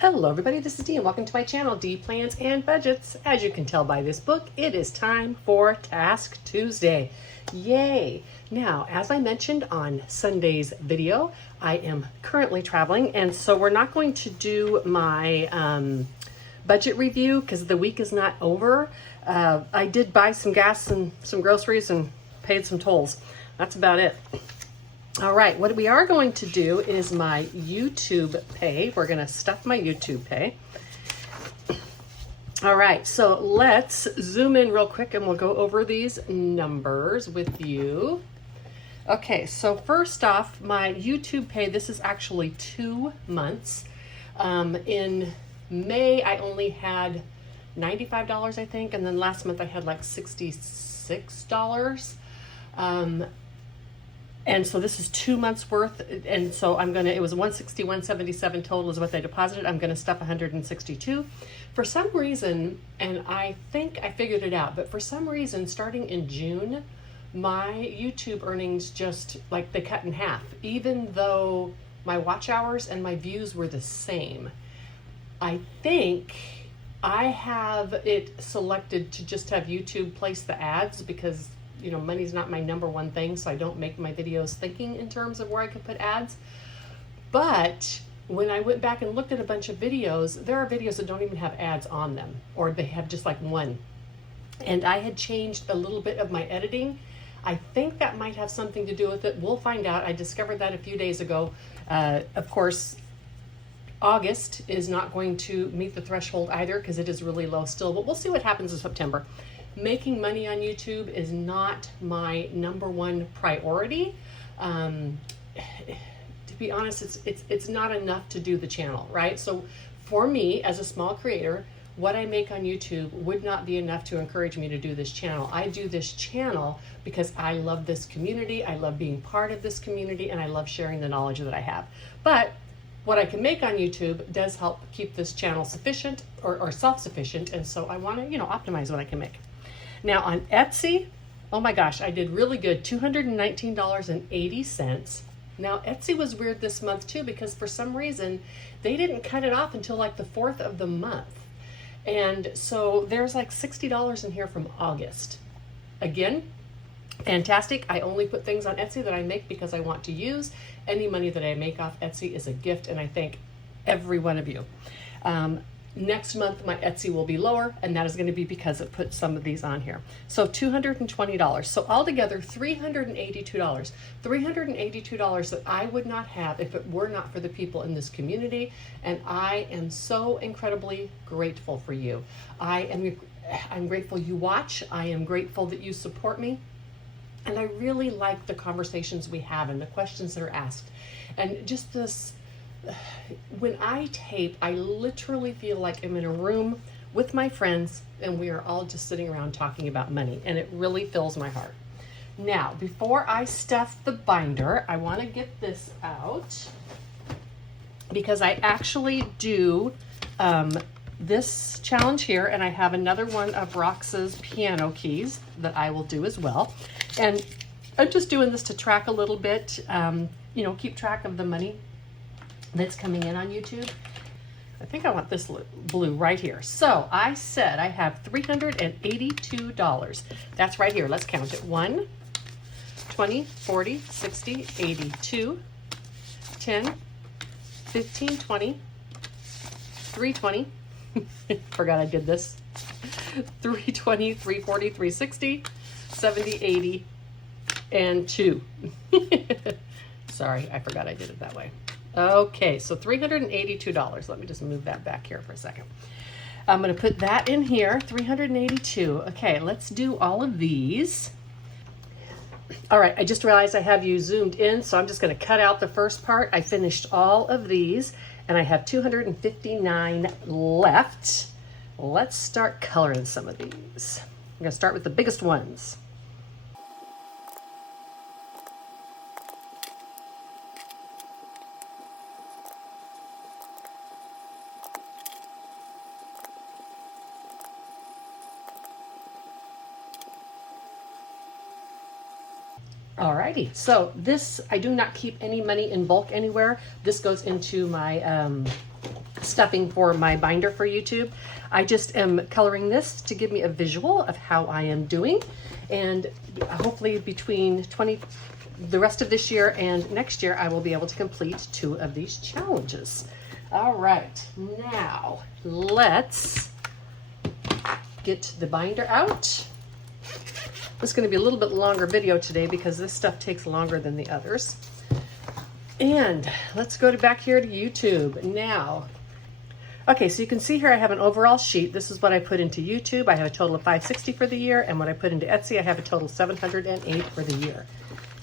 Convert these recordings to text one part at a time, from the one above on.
Hello everybody, this is Dee and welcome to my channel, Dee Plans and Budgets. As you can tell by this book, it is time for Task Tuesday. Yay! Now, as I mentioned on Sunday's video, I am currently traveling, and so we're not going to do my budget review because the week is not over. I did buy some gas and some groceries and paid some tolls. That's about it. All right, what we are going to do is my YouTube pay. We're going to stuff my YouTube pay. All right, so let's zoom in real quick and we'll go over these numbers with you. Okay, so first off, my YouTube pay, this is actually 2 months. In May, I only had $95, I think, and then last month I had like $66. And so this is 2 months worth, and so it was 160, 177 total is what they deposited. I'm gonna stuff 162. For some reason, and I think I figured it out, but for some reason, starting in June, my YouTube earnings just, like, they cut in half, even though my watch hours and my views were the same. I think I have it selected to just have YouTube place the ads because money's not my number one thing, so I don't make my videos thinking in terms of where I could put ads. But when I went back and looked at a bunch of videos, there are videos that don't even have ads on them, or they have just like one. And I had changed a little bit of my editing. I think that might have something to do with it. We'll find out. I discovered that a few days ago. Of course, August is not going to meet the threshold either because it is really low still, but we'll see what happens in September. Making money on YouTube is not my number one priority. To be honest, it's not enough to do the channel, right? So for me, as a small creator, what I make on YouTube would not be enough to encourage me to do this channel. I do this channel because I love this community, I love being part of this community, and I love sharing the knowledge that I have. But what I can make on YouTube does help keep this channel sufficient or self-sufficient, and so I want to, optimize what I can make. Now on Etsy, oh my gosh, I did really good, $219.80. Now Etsy was weird this month too because for some reason they didn't cut it off until like the 4th of the month. And so there's like $60 in here from August. Again, fantastic. I only put things on Etsy that I make because I want to use. Any money that I make off Etsy is a gift, and I thank every one of you. Next month, my Etsy will be lower, and that is going to be because it put some of these on here. So $220. So altogether, $382. $382 that I would not have if it were not for the people in this community, and I am so incredibly grateful for you. I'm grateful you watch. I am grateful that you support me. And I really like the conversations we have and the questions that are asked. And just this, when I tape, I literally feel like I'm in a room with my friends and we are all just sitting around talking about money, and it really fills my heart. Now, before I stuff the binder, I want to get this out because I actually do this challenge here, and I have another one of Rox's piano keys that I will do as well. And I'm just doing this to track a little bit, keep track of the money that's coming in on YouTube. I think I want this blue right here. So I said I have $382. That's right here. Let's count it. 1, 20, 40, 60, 82, 10, 15, 20, 320. Forgot I did this. 320, 340, 360, 70, 80, and 2. Sorry, I forgot I did it that way. Okay, so $382. Let me just move that back here for a second. I'm going to put that in here, 382. Okay, let's do all of these. All right, I just realized I have you zoomed in, so I'm just going to cut out the first part. I finished all of these, and I have 259 left. Let's start coloring some of these. I'm going to start with the biggest ones. Alrighty, so this, I do not keep any money in bulk anywhere. This goes into my stuffing for my binder for YouTube. I just am coloring this to give me a visual of how I am doing. And hopefully between the rest of this year and next year, I will be able to complete 2 of these challenges. All right, now let's get the binder out. This is going to be a little bit longer video today because this stuff takes longer than the others. And let's go back here to YouTube now. Okay, so you can see here I have an overall sheet. This is what I put into YouTube. I have a total of $560 for the year, and what I put into Etsy, I have a total of $708 for the year.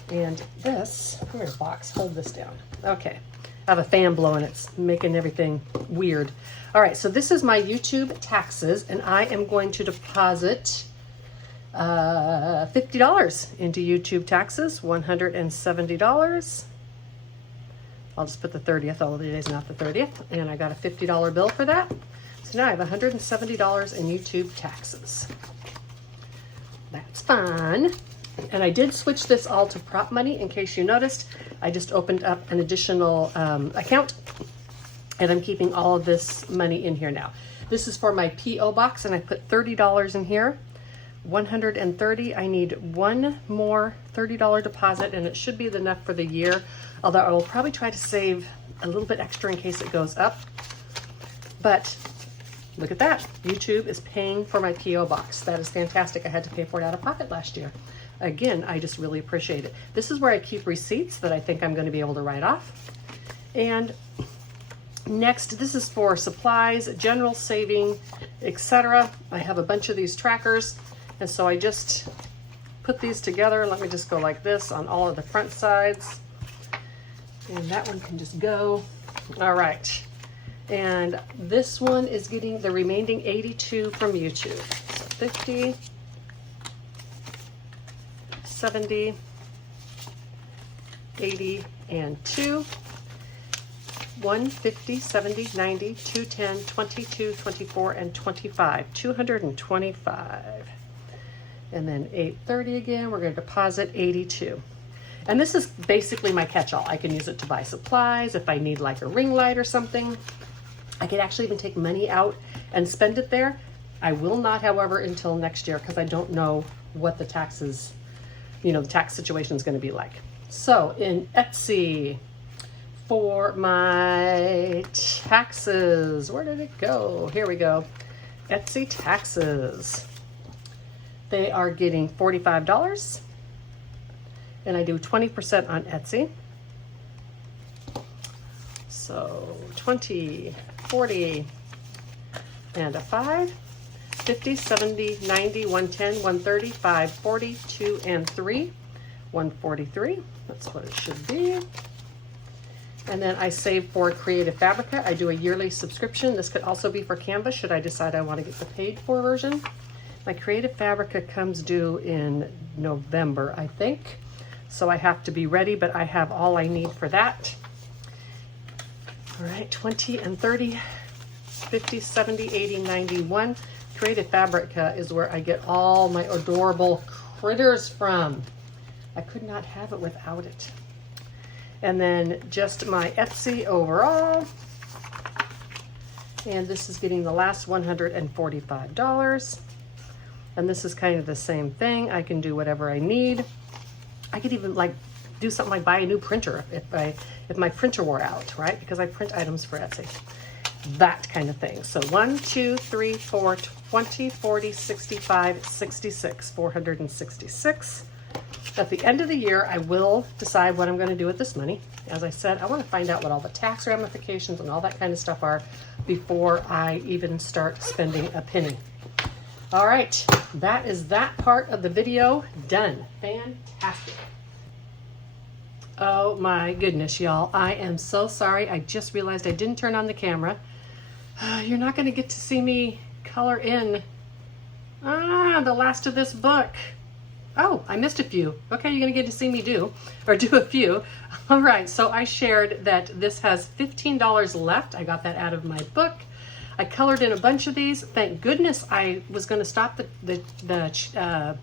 And this, come here, box, hold this down. Okay, I have a fan blowing, it's making everything weird. All right, so this is my YouTube taxes, and I am going to deposit $50 into YouTube taxes, $170. I'll just put the 30th, although today's not the 30th, and I got a $50 bill for that. So now I have $170 in YouTube taxes. That's fun. And I did switch this all to prop money. In case you noticed, I just opened up an additional account, and I'm keeping all of this money in here now. This is for my P.O. box, and I put $30 in here. $130. I need one more $30 deposit, and it should be enough for the year, although I will probably try to save a little bit extra in case it goes up. But look at that, YouTube is paying for my P.O. box. That is fantastic. I had to pay for it out of pocket last year. Again, I just really appreciate it. This is where I keep receipts that I think I'm going to be able to write off. And next, this is for supplies, general saving, etc. I have a bunch of these trackers. And so I just put these together. Let me just go like this on all of the front sides. And that one can just go. All right. And this one is getting the remaining 82 from YouTube. So 50, 70, 80, and 2. 1, 50, 70, 90, 210, 22, 24, and 25. 225. And then 830 again, we're going to deposit 82. And this is basically my catch-all. I can use it to buy supplies if I need like a ring light or something. I could actually even take money out and spend it there. I will not, however, until next year because I don't know what the taxes, the tax situation is going to be like. So in Etsy, for my taxes, where did it go? Here we go. Etsy taxes. They are getting $45, and I do 20% on Etsy. So 20, 40, and a 5, 50, 70, 90, 110, 130, 5, 40, 2, and 3, 143. That's what it should be. And then I save for Creative Fabrica. I do a yearly subscription. This could also be for Canva should I decide I want to get the paid for version. My Creative Fabrica comes due in November, I think. So I have to be ready, but I have all I need for that. All right, 20 and 30, 50, 70, 80, 91. Creative Fabrica is where I get all my adorable critters from. I could not have it without it. And then just my Etsy overall. And this is getting the last $145. And this is kind of the same thing. I can do whatever I need. I could even like do something like buy a new printer if my printer wore out, right? Because I print items for Etsy. That kind of thing. So 1, 2, 3, 4, 20, 40, 65, 66, 466. At the end of the year, I will decide what I'm going to do with this money. As I said, I want to find out what all the tax ramifications and all that kind of stuff are before I even start spending a penny. All right, that is that part of the video done. Fantastic. Oh my goodness, y'all. I am so sorry. I just realized I didn't turn on the camera. You're not going to get to see me color in the last of this book. Oh, I missed a few. Okay, you're going to get to see me do a few. All right, so I shared that this has $15 left. I got that out of my book. I colored in a bunch of these. Thank goodness I was going to stop the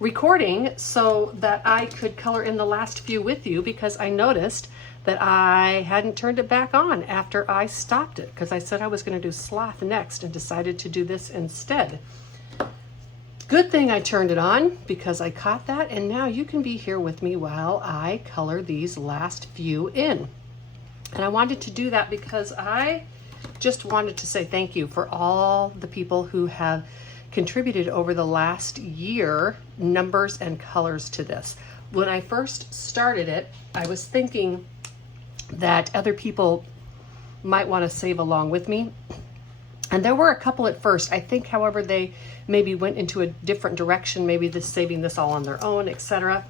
recording so that I could color in the last few with you, because I noticed that I hadn't turned it back on after I stopped it, because I said I was going to do Sloth next and decided to do this instead. Good thing I turned it on, because I caught that, and now you can be here with me while I color these last few in. And I wanted to do that because I just wanted to say thank you for all the people who have contributed over the last year numbers and colors to this. When I first started it, I was thinking that other people might want to save along with me. And there were a couple at first. I think, however, they maybe went into a different direction, maybe saving this all on their own, etc.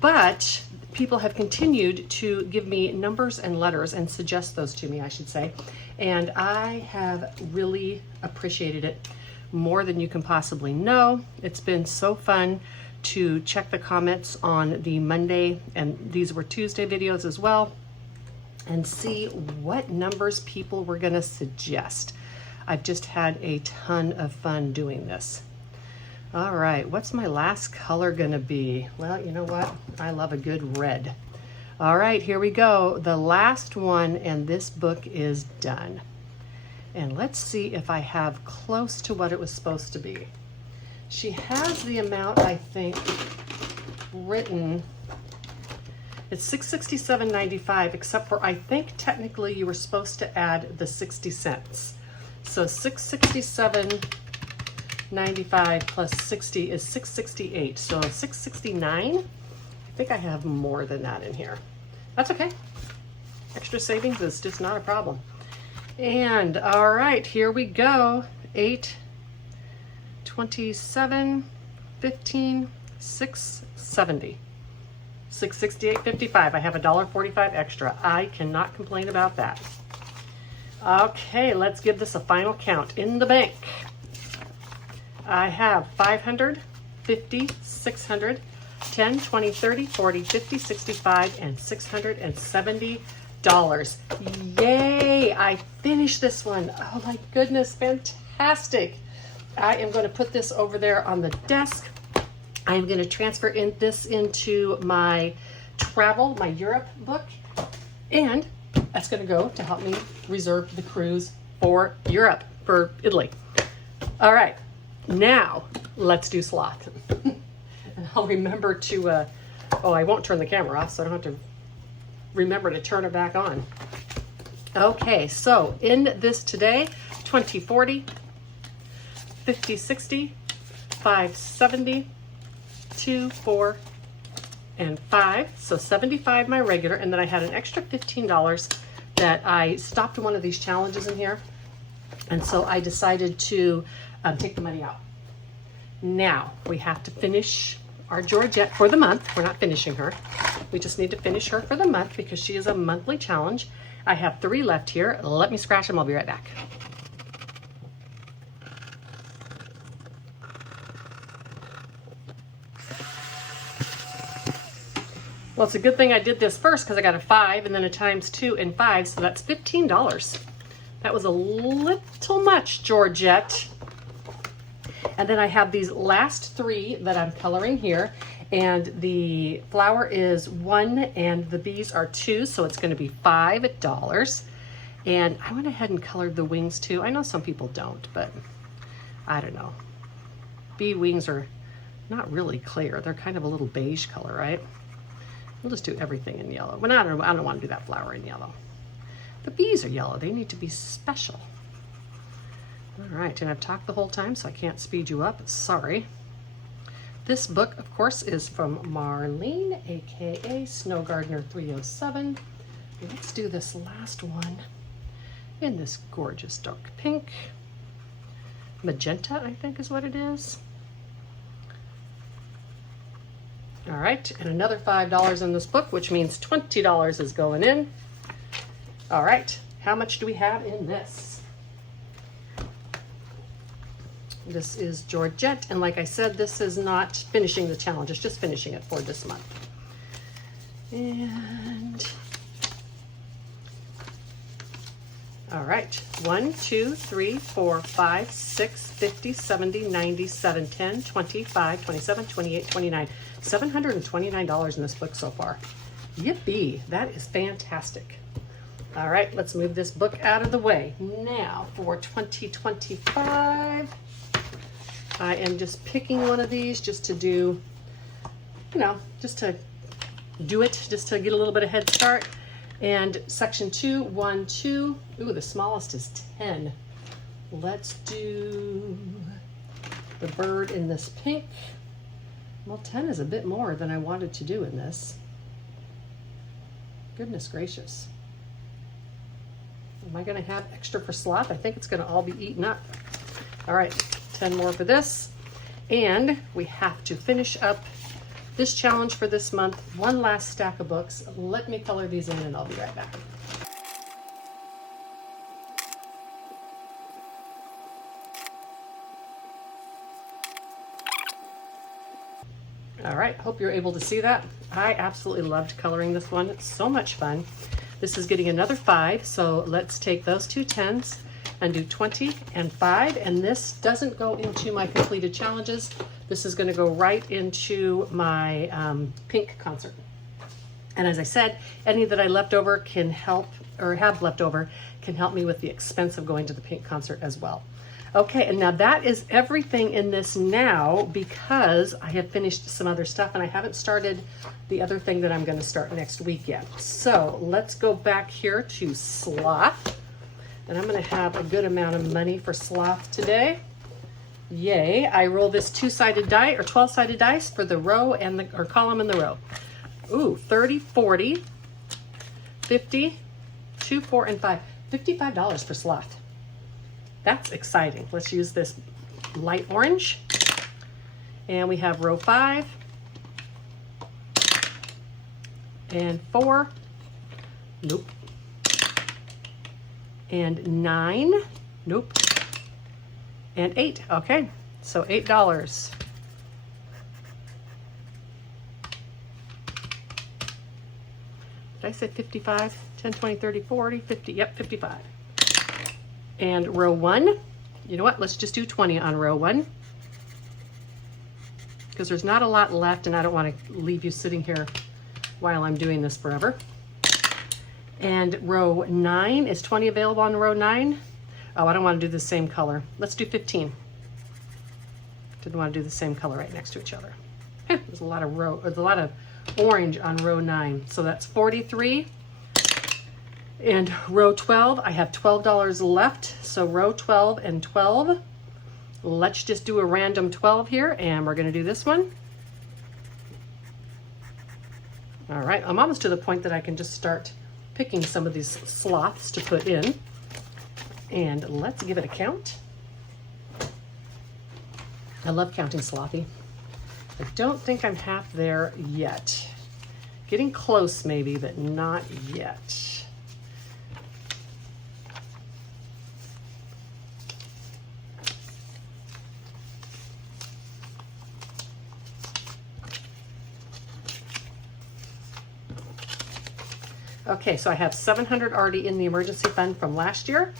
But people have continued to give me numbers and letters and suggest those to me, I should say. And I have really appreciated it more than you can possibly know. It's been so fun to check the comments on the Monday, and these were Tuesday videos as well, and see what numbers people were gonna suggest. I've just had a ton of fun doing this. All right, what's my last color gonna be? Well, you know what? I love a good red. All right, here we go. The last one, and this book is done. And let's see if I have close to what it was supposed to be. She has the amount, I think, written. It's $667.95, except for I think technically you were supposed to add the 60 cents. So $667.95 plus 60 is $668. So $669. I think I have more than that in here. That's okay. Extra savings is just not a problem. And all right, here we go. 8, 27, 15, 670. $668.55. I have $1.45 extra. I cannot complain about that. Okay, let's give this a final count. In the bank, I have 500, 50, 600, 10, 20, 30, 40, 50, 65, and $670. Yay! I finished this one. Oh my goodness, fantastic. I am going to put this over there on the desk. I am going to transfer this into my travel, my Europe book, and that's going to go to help me reserve the cruise for Europe, for Italy. All right, now let's do Sloth. And I'll remember to, oh, I won't turn the camera off, so I don't have to remember to turn it back on. Okay, so in this today, 2040, 5060, 570, 2, 4, and 5. So 75 my regular, and then I had an extra $15 that I stopped one of these challenges in here, and so I decided to take the money out. Now we have to finish our Georgette for the month. We're not finishing her. We just need to finish her for the month because she is a monthly challenge. I have 3 left here. Let me scratch them. I'll be right back. Well, it's a good thing I did this first because I got a 5 and then a times 2 and 5, so that's $15. That was a little much, Georgette. And then I have these last 3 that I'm coloring here, and the flower is 1 and the bees are 2, so it's going to be $5. And I went ahead and colored the wings too. I know some people don't, but I don't know. Bee wings are not really clear. They're kind of a little beige color, right? We'll just do everything in yellow. Well, I don't want to do that flower in yellow. The bees are yellow. They need to be special. All right, and I've talked the whole time, so I can't speed you up. Sorry. This book, of course, is from Marlene, aka Snow Gardener 307. Let's do this last one in this gorgeous dark pink. Magenta, I think is what it is. All right, and another $5 in this book, which means $20 is going in. All right, how much do we have in this? This is Georgette, and like I said, this is not finishing the challenge, it's just finishing it for this month. And all right, 1, 2, 3, 4, 5, 6, 50, 70, 90, 7, 10, 25, 27, 28, 29. $729 in this book so far. Yippee, that is fantastic. All right, let's move this book out of the way. Now for 2025, I am just picking one of these just to do, just to do it, just to get a little bit of head start. And section 2, 1, 2. Ooh, the smallest is 10. Let's do the bird in this pink. Well, 10 is a bit more than I wanted to do in this. Goodness gracious. Am I going to have extra for Sloth? I think it's going to all be eaten up. All right, 10 more for this. And we have to finish up this challenge for this month. One last stack of books. Let me color these in and I'll be right back. All right, hope you're able to see that. I absolutely loved coloring this one. It's so much fun. This is getting another 5, so let's take those two 10s and do 20 and 5, and this doesn't go into my completed challenges. This is going to go right into my pink concert. And as I said, any that I left over can help, or have left over, can help me with the expense of going to the pink concert as well. Okay, and now that is everything in this now, because I have finished some other stuff and I haven't started the other thing that I'm going to start next week yet. So let's go back here to Sloth, and I'm going to have a good amount of money for Sloth today. Yay, I roll this 2-sided die or 12-sided dice for the row and the or column and the row. Ooh, 30, 40, 50, 2, 4, and 5. $55 for Sloth. That's exciting. Let's use this light orange. And we have row 5 and 4. Nope. And 9. Nope. And 8. Okay, so $8. Did I say 55? 10, 20, 30, 40, 50. Yep, 55. And row 1, you know what? Let's just do 20 on row 1, because there's not a lot left and I don't want to leave you sitting here while I'm doing this forever. And row 9, is 20 available on row 9? Oh, I don't want to do the same color. Let's do 15. Didn't want to do the same color right next to each other. There's a lot of orange on row 9. So that's 43. And row 12, I have $12 left. So row 12 and 12. Let's just do a random 12 here, and we're going to do this one. All right, I'm almost to the point that I can just start picking some of these sloths to put in. And let's give it a count. I love counting slothy. I don't think I'm half there yet. Getting close maybe, but not yet. Okay, so I have 700 already in the emergency fund from last year,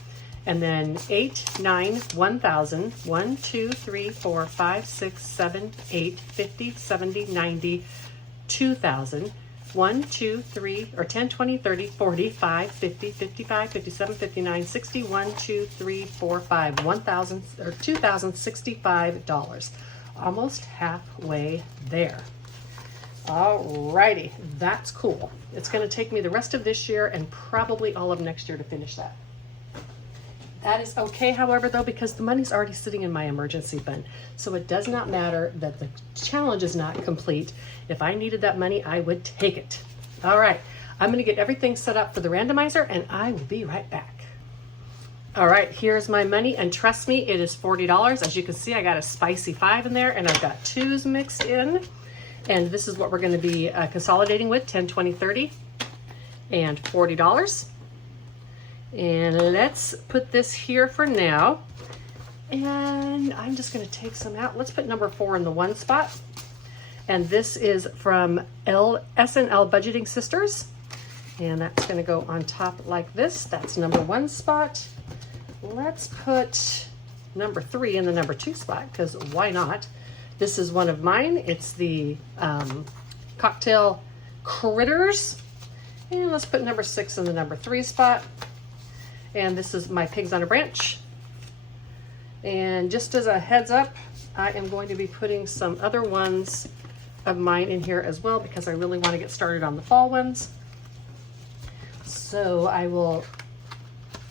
and then 8, 9, 1,000, 1, 2, 3, 4, 5, 6, 7, 8, 50, 70, 90, 2,000, 1, 2, 3, or 10, 20, 30, 40, 5, 50, 55, 57, 59, 60, 1, 2, 3, 4, 5, 1,000 or $2,065. Almost halfway there. Alrighty, that's cool. It's going to take me the rest of this year and probably all of next year to finish that. That is okay, however, though, because the money's already sitting in my emergency fund. So it does not matter that the challenge is not complete. If I needed that money, I would take it. All right, I'm going to get everything set up for the randomizer, and I will be right back. All right, here's my money, and trust me, it is $40. As you can see, I got a spicy 5 in there, and I've got 2s mixed in. And this is what we're going to be consolidating with, 10, 20, 30, and $40. And let's put this here for now. And I'm just going to take some out. Let's put number 4 in the 1 spot. And this is from S&L Budgeting Sisters. And that's going to go on top like this. That's number 1 spot. Let's put number 3 in the number 2 spot, because why not? This is one of mine. It's the Cocktail Critters And let's put number 6 in the number 3 spot. And this is my Pigs on a Branch. And just as a heads up, I am going to be putting some other ones of mine in here as well because I really want to get started on the fall ones. So I will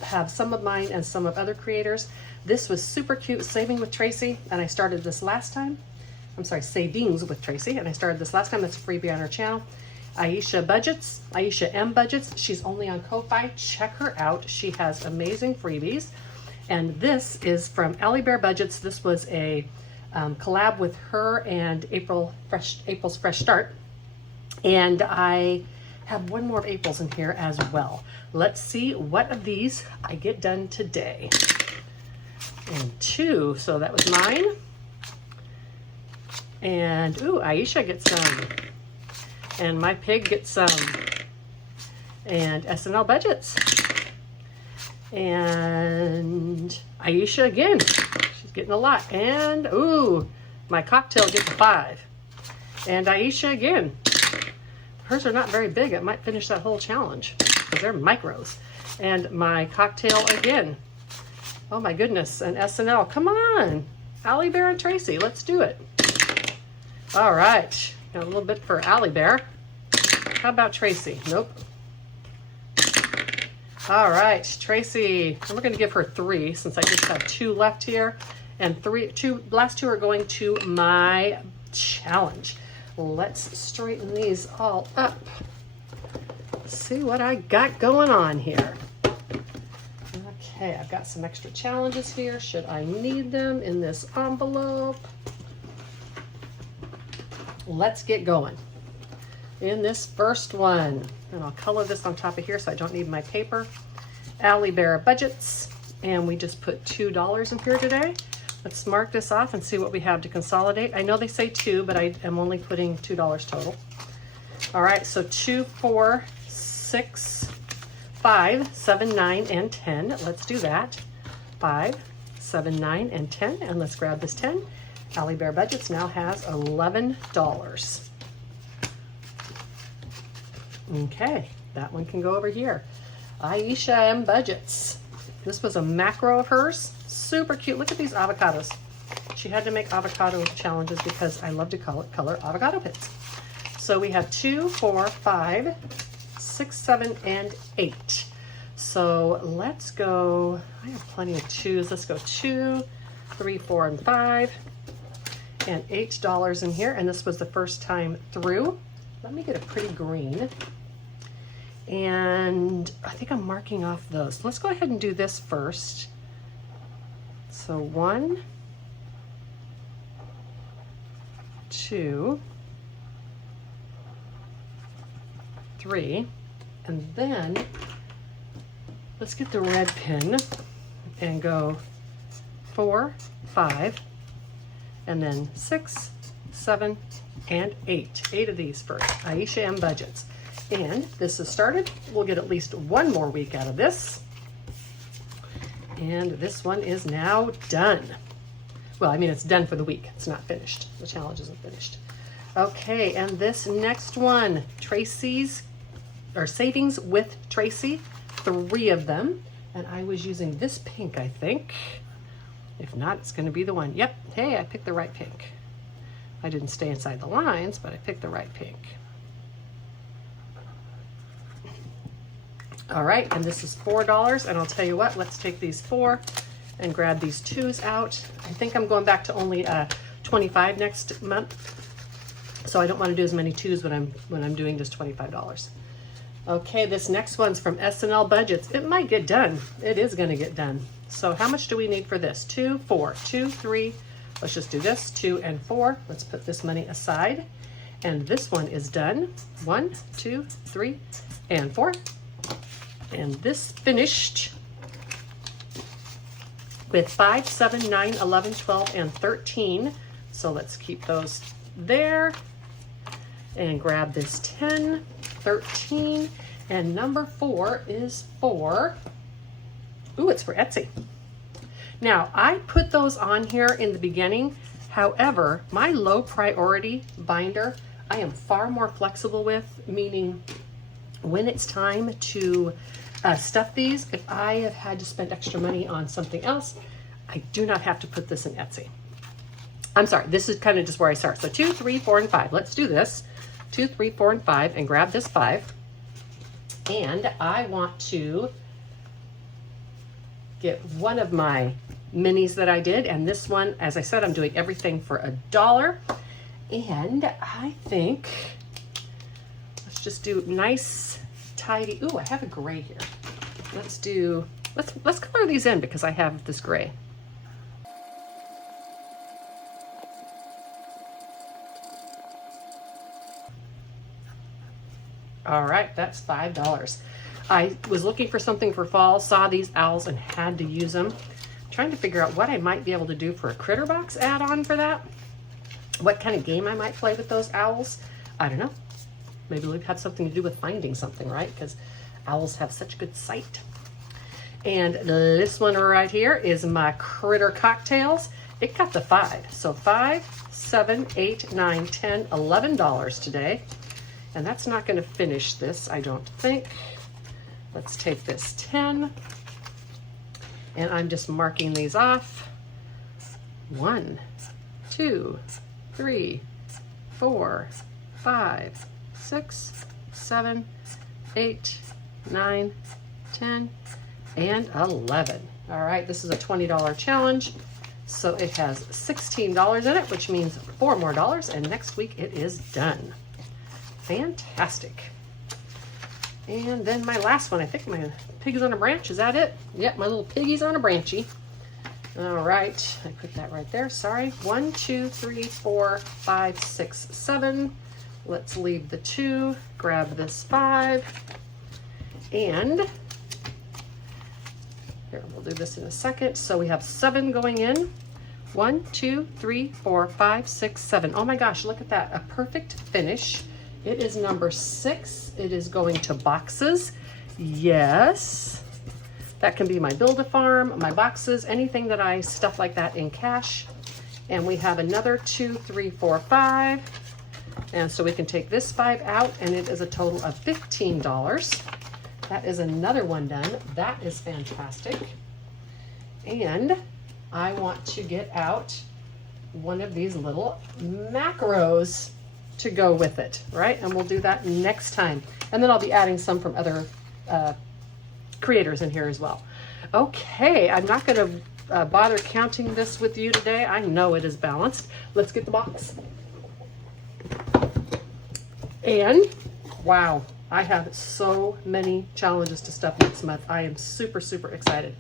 have some of mine and some of other creators. This was super cute, Saving with Tracy, and I started this last time. I'm sorry, Savings with Tracy, and I started this last time. That's a freebie on her channel. Aisha Budgets, Aisha M Budgets. She's only on Ko-Fi. Check her out. She has amazing freebies. And this is from Allie Bear Budgets. This was a collab with her and April's Fresh Start. And I have one more of April's in here as well. Let's see what of these I get done today. And 2, so that was mine. And ooh, Aisha gets some. And my pig gets some. And SNL Budgets. And Aisha again. She's getting a lot. And ooh, my cocktail gets a 5. And Aisha again. Hers are not very big. It might finish that whole challenge because they're micros. And my cocktail again. Oh my goodness. And SNL. Come on. Allie Bear and Tracy. Let's do it. All right. Got a little bit for Allie Bear. How about Tracy? Nope. All right, Tracy. And we're going to give her 3 since I just have 2 left here. And last 2 are going to my challenge. Let's straighten these all up. Let's see what I got going on here. Okay, I've got some extra challenges here. Should I need them in this envelope? Let's get going. In this first one, and I'll color this on top of here so I don't need my paper. Allie Bear Budgets, and we just put $2 in here today. Let's mark this off and see what we have to consolidate. I know they say 2, but I am only putting $2 total. All right, so 2, 4, 6, 5, 7, 9, and 10. Let's do that. 5, 7, 9, and 10, and let's grab this 10. Allie Bear Budgets now has $11. Okay, that one can go over here. Aisha M Budgets. This was a macro of hers. Super cute. Look at these avocados. She had to make avocado challenges because I love to color avocado pits. So we have 2, 4, 5, 6, 7, and 8. So let's go. I have plenty of 2s. Let's go 2, 3, 4, and 5. And $8 in here, and this was the first time through. Let me get a pretty green. And I think I'm marking off those. Let's go ahead and do this first. So 1, 2, 3, and then let's get the red pin and go 4, 5, and then 6, 7, and 8. 8 of these for Aisha M Budgets. And this is started. We'll get at least 1 more week out of this. And this one is now done. Well, I mean, it's done for the week. It's not finished. The challenge isn't finished. Okay, and this next one, Tracy's, or Savings with Tracy, 3 of them. And I was using this pink, I think. If not, it's going to be the one. Yep. Hey, I picked the right pink. I didn't stay inside the lines, but I picked the right pink. All right, and this is $4, and I'll tell you what, let's take these 4 and grab these 2s out. I think I'm going back to only 25 next month, so I don't want to do as many 2s when I'm doing just $25. Okay, this next one's from SNL Budgets. It might get done. It is going to get done. So how much do we need for this? 2, 4, 2, 3. Let's just do this, 2 and 4. Let's put this money aside. And this one is done. 1, 2, 3, and 4. And this finished with 5, 7, 9, 11, 12, and 13. So let's keep those there. And grab this 10, 13, and number 4 is for, ooh, it's for Etsy. Now, I put those on here in the beginning. However, my low priority binder, I am far more flexible with, meaning when it's time to stuff these, if I have had to spend extra money on something else, I do not have to put this in Etsy. I'm sorry, this is kind of just where I start. So 2, 3, 4, and 5. Let's do this. 2, 3, 4, and 5, and grab this 5. And I want to get one of my minis that I did. And this one, as I said, I'm doing everything for $1. And I think, let's just do nice, tidy. Ooh, I have a gray here. Let's color these in because I have this gray. All right, that's $5. I was looking for something for fall, saw these owls and had to use them. Trying to figure out what I might be able to do for a critter box add-on for that. What kind of game I might play with those owls. I don't know. Maybe we've had something to do with finding something, right? Because owls have such good sight. And this one right here is my critter cocktails. It got the 5. So 5, 7, 8, 9, 10, $11 today. And that's not going to finish this, I don't think. Let's take this 10. And I'm just marking these off. 1, 2, 3, 4, 5, 6, 7, 8, 9, 10, and 11. All right, this is a $20 challenge. So it has $16 in it, which means $4 more, and next week it is done. Fantastic. And then my last one, I think my piggies on a branch, is that it? Yep, my little piggies on a branchy. All right, I put that right there, sorry. 1, 2, 3, 4, 5, 6, 7. Let's leave the 2, grab this 5. And here, we'll do this in a second. So we have 7 going in. 1, 2, 3, 4, 5, 6, 7. Oh my gosh, look at that, a perfect finish. It is number 6. It is going to boxes. Yes. That can be my Build-A-Farm, my boxes, anything that I stuff like that in cash. And we have another 2, 3, 4, 5. And so we can take this 5 out, and it is a total of $15. That is another one done. That is fantastic. And I want to get out one of these little macros to go with it, right? And we'll do that next time. And then I'll be adding some from other creators in here as well. Okay, I'm not gonna bother counting this with you today. I know it is balanced. Let's get the box. And wow, I have so many challenges to stuff next month. I am super, super excited.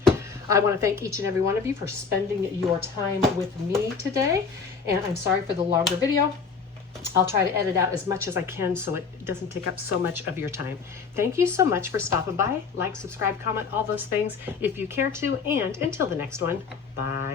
I want to thank each and every one of you for spending your time with me today. And I'm sorry for the longer video. I'll try to edit out as much as I can so it doesn't take up so much of your time. Thank you so much for stopping by. Like, subscribe, comment, all those things if you care to. And until the next one, bye.